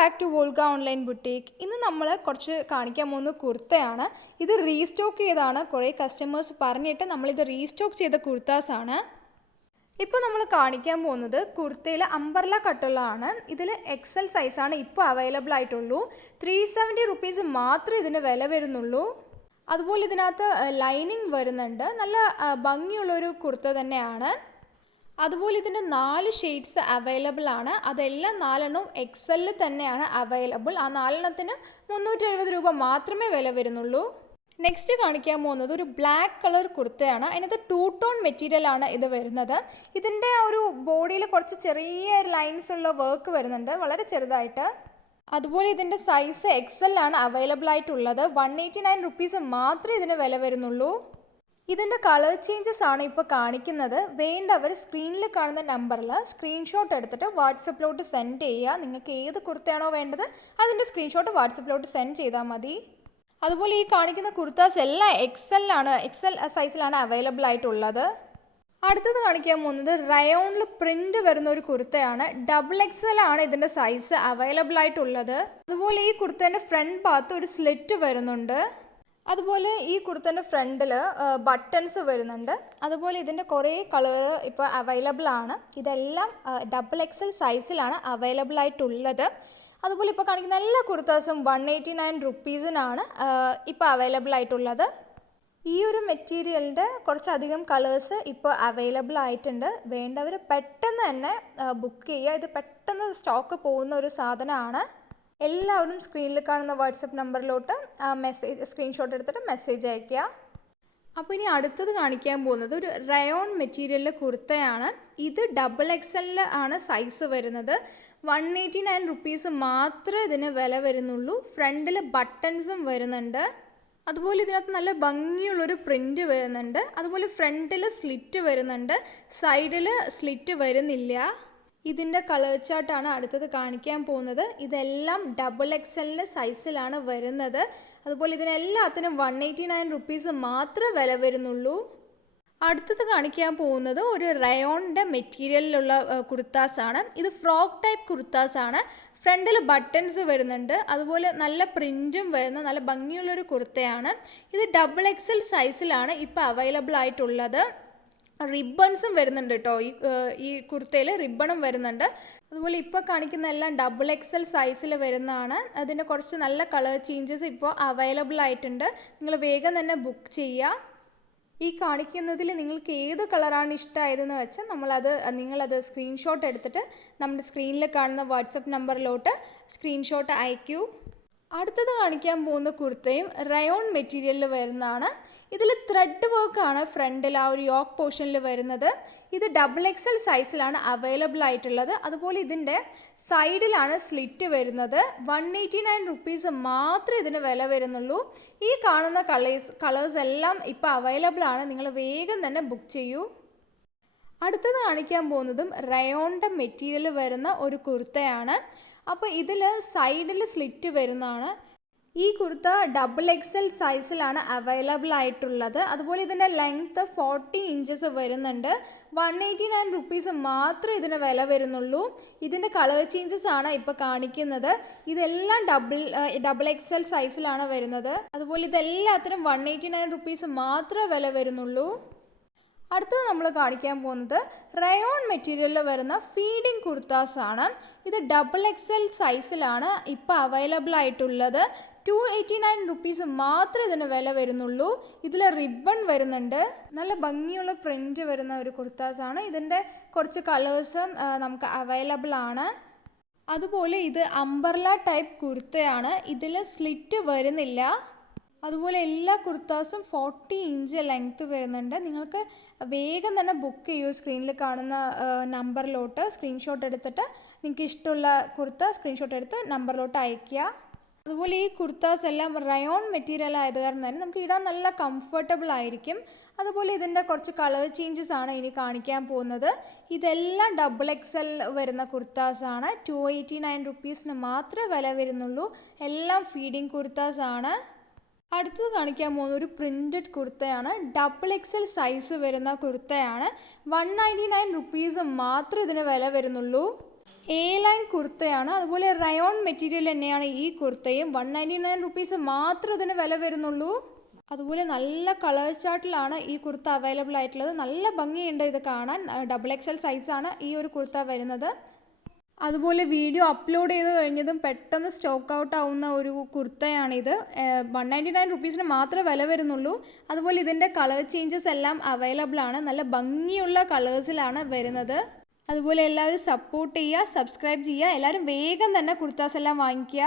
Back to Volga online boutique. ഇന്ന് നമ്മൾ കുറച്ച് കാണിക്കാൻ പോകുന്ന കുർത്തയാണ്. ഇത് റീസ്റ്റോക്ക് ചെയ്താണ്. കുറേ കസ്റ്റമേഴ്സ് പറഞ്ഞിട്ട് നമ്മളിത് റീസ്റ്റോക്ക് ചെയ്ത കുർത്താസാണ്. ഇപ്പോൾ നമ്മൾ കാണിക്കാൻ പോകുന്നത് കുർത്തയിൽ അംബർല കട്ടുള്ളതാണ്. ഇതിൽ എക്സൽ സൈസാണ് ഇപ്പോൾ അവൈലബിൾ ആയിട്ടുള്ളൂ. 370 റുപ്പീസ് മാത്രമേ ഇതിന് വില വരുന്നുള്ളൂ. അതുപോലെ ഇതിനകത്ത് ലൈനിങ് വരുന്നുണ്ട്. നല്ല ഭംഗിയുള്ളൊരു കുർത്ത തന്നെയാണ്. അതുപോലെ ഇതിൻ്റെ 4 ഷെയ്ഡ്സ് അവൈലബിൾ ആണ്. അതെല്ലാം 4 എക്സലിൽ തന്നെയാണ് അവൈലബിൾ. ആ 4 370 രൂപ മാത്രമേ വില വരുന്നുള്ളൂ. നെക്സ്റ്റ് കാണിക്കാൻ പോകുന്നത് ഒരു ബ്ലാക്ക് കളർ കുർത്തയാണ്. അതിനകത്ത് 2 ടോൺ മെറ്റീരിയലാണ് ഇത് വരുന്നത്. ഇതിൻ്റെ ഒരു ബോഡിയിൽ കുറച്ച് ചെറിയ ലൈൻസ് ഉള്ള വർക്ക് വരുന്നുണ്ട്, വളരെ ചെറുതായിട്ട്. അതുപോലെ ഇതിൻ്റെ സൈസ് എക്സലാണ് അവൈലബിൾ ആയിട്ടുള്ളത്. 189 റുപ്പീസ് മാത്രമേ ഇതിന് വില വരുന്നുള്ളൂ. ഇതിൻ്റെ കളർ ചേഞ്ചസ് ആണ് ഇപ്പോൾ കാണിക്കുന്നത്. വേണ്ടവർ സ്ക്രീനിൽ കാണുന്ന നമ്പറിൽ സ്ക്രീൻഷോട്ട് എടുത്തിട്ട് വാട്സപ്പിലോട്ട് സെൻഡ് ചെയ്യുക. നിങ്ങൾക്ക് ഏത് കുർത്തയാണോ വേണ്ടത് അതിൻ്റെ സ്ക്രീൻഷോട്ട് വാട്സപ്പിലോട്ട് സെൻഡ് ചെയ്താൽ മതി. അതുപോലെ ഈ കാണിക്കുന്ന കുർത്താസ് എല്ലാം എക്സൽ സൈസിലാണ് അവൈലബിൾ ആയിട്ടുള്ളത്. അടുത്തത് കാണിക്കാൻ പോകുന്നത് റയോണിൽ പ്രിൻ്റ് വരുന്ന ഒരു കുർത്തയാണ്. XXL ആണ് ഇതിൻ്റെ സൈസ് അവൈലബിൾ ആയിട്ടുള്ളത്. അതുപോലെ ഈ കുർത്തേൻ്റെ ഫ്രണ്ട് ഭാഗത്ത് ഒരു സ്ലിറ്റ് വരുന്നുണ്ട്. അതുപോലെ ഈ കുർത്തൻ്റെ ഫ്രണ്ടിൽ ബട്ടൺസ് വരുന്നുണ്ട്. അതുപോലെ ഇതിൻ്റെ കുറേ കളർ ഇപ്പോൾ അവൈലബിൾ ആണ്. ഇതെല്ലാം XXL സൈസിലാണ് അവൈലബിൾ ആയിട്ടുള്ളത്. അതുപോലെ ഇപ്പോൾ കാണിക്കുന്ന എല്ലാ കുർത്താസും 189 റുപ്പീസിനാണ് ഇപ്പോൾ അവൈലബിൾ ആയിട്ടുള്ളത്. ഈ ഒരു മെറ്റീരിയലിൻ്റെ കുറച്ചധികം കളേഴ്സ് ഇപ്പോൾ അവൈലബിൾ ആയിട്ടുണ്ട്. വേണ്ടവർ പെട്ടെന്ന് തന്നെ ബുക്ക് ചെയ്യുക. ഇത് പെട്ടെന്ന് സ്റ്റോക്ക് പോകുന്ന ഒരു സാധനമാണ്. എല്ലാവരും സ്ക്രീനിൽ കാണുന്ന വാട്സപ്പ് നമ്പറിലോട്ട് സ്ക്രീൻഷോട്ട് എടുത്തിട്ട് മെസ്സേജ് അയയ്ക്കുക. അപ്പോൾ ഇനി അടുത്തത് കാണിക്കാൻ പോകുന്നത് ഒരു റയോൺ മെറ്റീരിയലിലെ കുർത്തയാണ്. ഇത് XXL ആണ് സൈസ് വരുന്നത്. 189 റുപ്പീസ് മാത്രമേ ഇതിന് വില വരുന്നുള്ളൂ. ഫ്രണ്ടിൽ ബട്ടൺസും വരുന്നുണ്ട്. അതുപോലെ ഇതിനകത്ത് നല്ല ഭംഗിയുള്ളൊരു പ്രിൻ്റ് വരുന്നുണ്ട്. അതുപോലെ ഫ്രണ്ടിൽ സ്ലിറ്റ് വരുന്നുണ്ട്, സൈഡിൽ സ്ലിറ്റ് വരുന്നില്ല. ഇതിൻ്റെ കളർ ചാർട്ടാണ് അടുത്തത് കാണിക്കാൻ പോകുന്നത്. ഇതെല്ലാം XXL സൈസിലാണ് വരുന്നത്. അതുപോലെ ഇതിനെല്ലാത്തിനും 189 റുപ്പീസ് മാത്രമേ വില വരുന്നുള്ളൂ. അടുത്തത് കാണിക്കാൻ പോകുന്നത് ഒരു റയോണിൻ്റെ മെറ്റീരിയലിലുള്ള കുർത്താസാണ്. ഇത് ഫ്രോക്ക് ടൈപ്പ് കുർത്താസാണ്. ഫ്രണ്ടിൽ ബട്ടൺസ് വരുന്നുണ്ട്. അതുപോലെ നല്ല പ്രിൻറ്റും വരുന്ന നല്ല ഭംഗിയുള്ളൊരു കുർത്തയാണ്. ഇത് XXL സൈസിലാണ് ഇപ്പോൾ അവൈലബിൾ ആയിട്ടുള്ളത്. റിബൺസും വരുന്നുണ്ട് കേട്ടോ. ഈ കുർത്തയിൽ റിബണും വരുന്നുണ്ട്. അതുപോലെ ഇപ്പോൾ കാണിക്കുന്ന എല്ലാം XXL സൈസിൽ വരുന്നതാണ്. അതിൻ്റെ കുറച്ച് നല്ല കളർ ചേഞ്ചസ് ഇപ്പോൾ അവൈലബിൾ ആയിട്ടുണ്ട്. നിങ്ങൾ വേഗം തന്നെ ബുക്ക് ചെയ്യുക. ഈ കാണിക്കുന്നതിൽ നിങ്ങൾക്ക് ഏത് കളറാണ് ഇഷ്ടമായതെന്ന് വെച്ചാൽ നിങ്ങളത് സ്ക്രീൻഷോട്ട് എടുത്തിട്ട് നമ്മുടെ സ്ക്രീനിൽ കാണുന്ന വാട്സപ്പ് നമ്പറിലോട്ട് സ്ക്രീൻഷോട്ട് അയക്കൂ. അടുത്തത് കാണിക്കാൻ പോകുന്ന കുർത്തയും റയോൺ മെറ്റീരിയലിൽ വരുന്നതാണ്. ഇതിൽ ത്രെഡ് വർക്കാണ് ഫ്രണ്ടിൽ ആ ഒരു യോക്ക് പോർഷനിൽ വരുന്നത്. ഇത് XXL സൈസിലാണ് അവൈലബിൾ ആയിട്ടുള്ളത്. അതുപോലെ ഇതിൻ്റെ സൈഡിലാണ് സ്ലിറ്റ് വരുന്നത്. 189 റുപ്പീസ് മാത്രമേ ഇതിന് വില വരുന്നുള്ളൂ. ഈ കാണുന്ന കളേഴ്സ് എല്ലാം ഇപ്പോൾ അവൈലബിൾ ആണ്. നിങ്ങൾ വേഗം തന്നെ ബുക്ക് ചെയ്യൂ. അടുത്തത് കാണിക്കാൻ പോകുന്നതും റയോണിൻ്റെ മെറ്റീരിയൽ വരുന്ന ഒരു കുർത്തയാണ്. അപ്പോൾ ഇതിൽ സൈഡിൽ സ്ലിറ്റ് വരുന്നതാണ്. ഈ കുർത്ത XXL സൈസിലാണ് അവൈലബിൾ ആയിട്ടുള്ളത്. അതുപോലെ ഇതിൻ്റെ ലെങ്ത്ത് 40 ഇഞ്ചസ് വരുന്നുണ്ട്. 189 റുപ്പീസ് മാത്രമേ ഇതിന് വില വരുന്നുള്ളൂ. ഇതിൻ്റെ കളർ ചേഞ്ചസ് ആണ് ഇപ്പോൾ കാണിക്കുന്നത്. ഇതെല്ലാം XXL സൈസിലാണ് വരുന്നത്. അതുപോലെ ഇതെല്ലാത്തിനും 189 റുപ്പീസ് മാത്രമേ വില വരുന്നുള്ളൂ. അടുത്തത് നമ്മൾ കാണിക്കാൻ പോകുന്നത് റയോൺ മെറ്റീരിയലിൽ വരുന്ന ഫീഡിങ് കുർത്താസാണ്. ഇത് XXL സൈസിലാണ് ഇപ്പോൾ അവൈലബിൾ ആയിട്ടുള്ളത്. 289 റുപ്പീസ് മാത്രമേ ഇതിന് വില വരുന്നുള്ളൂ. ഇതിൽ റിബൺ വരുന്നുണ്ട്. നല്ല ഭംഗിയുള്ള പ്രിൻ്റ് വരുന്ന ഒരു കുർത്താസാണ്. ഇതിൻ്റെ കുറച്ച് കളേഴ്സും നമുക്ക് അവൈലബിൾ ആണ്. അതുപോലെ ഇത് അംബർല ടൈപ്പ് കുർത്തയാണ്. ഇതിൽ സ്ലിറ്റ് വരുന്നില്ല. അതുപോലെ എല്ലാ കുർത്താസും 40 ഇഞ്ച് ലെങ്ത്ത് വരുന്നുണ്ട്. നിങ്ങൾക്ക് വേഗം തന്നെ ബുക്ക് ചെയ്യൂ. സ്ക്രീനിൽ കാണുന്ന നമ്പറിലോട്ട് സ്ക്രീൻഷോട്ട് എടുത്തിട്ട് നിങ്ങൾക്ക് ഇഷ്ടമുള്ള കുർത്ത സ്ക്രീൻഷോട്ട് എടുത്ത് നമ്പറിലോട്ട് അയയ്ക്കുക. അതുപോലെ ഈ കുർത്താസ് എല്ലാം റയോൺ മെറ്റീരിയൽ ആയത് കാരണം തന്നെ നമുക്ക് ഇടാൻ നല്ല കംഫർട്ടബിൾ ആയിരിക്കും. അതുപോലെ ഇതിൻ്റെ കുറച്ച് കളർ ചേഞ്ചസ് ആണ് ഇനി കാണിക്കാൻ പോകുന്നത്. ഇതെല്ലാം XXL വരുന്ന കുർത്താസാണ്. 289 റുപ്പീസിന് മാത്രമേ വില വരുന്നുള്ളൂ. എല്ലാം ഫീഡിങ് കുർത്താസാണ്. അടുത്തത് കാണിക്കാൻ പോകുന്ന ഒരു പ്രിൻറ്റഡ് കുർത്തയാണ്. XXL സൈസ് വരുന്ന കുർത്തയാണ്. 199 റുപ്പീസ് മാത്രമേ ഇതിന് വില വരുന്നുള്ളൂ. എ ലൈൻ കുർത്തയാണ്. അതുപോലെ റയോൺ മെറ്റീരിയൽ തന്നെയാണ് ഈ കുർത്തയും. 199 റുപ്പീസ് മാത്രം ഇതിന് വില വരുന്നുള്ളൂ. അതുപോലെ നല്ല കളർ ചാർട്ടിലാണ് ഈ കുർത്ത അവൈലബിൾ ആയിട്ടുള്ളത്. നല്ല ഭംഗിയുണ്ട് ഇത് കാണാൻ. XXL സൈസാണ് ഈ ഒരു കുർത്ത വരുന്നത്. അതുപോലെ വീഡിയോ അപ്ലോഡ് ചെയ്ത് കഴിഞ്ഞതും പെട്ടെന്ന് സ്റ്റോക്ക് ഔട്ട് ആവുന്ന ഒരു കുർത്തയാണിത്. 199 റുപ്പീസിന് മാത്രമേ വില വരുന്നുള്ളൂ. അതുപോലെ ഇതിൻ്റെ കളർ ചേഞ്ചസ് എല്ലാം അവൈലബിൾ ആണ്. നല്ല ഭംഗിയുള്ള കളേഴ്സിലാണ് വരുന്നത്. അതുപോലെ എല്ലാവരും സപ്പോർട്ട് ചെയ്യുക, സബ്സ്ക്രൈബ് ചെയ്യുക. എല്ലാവരും വേഗം തന്നെ കുർത്താസ് എല്ലാം വാങ്ങിക്കുക.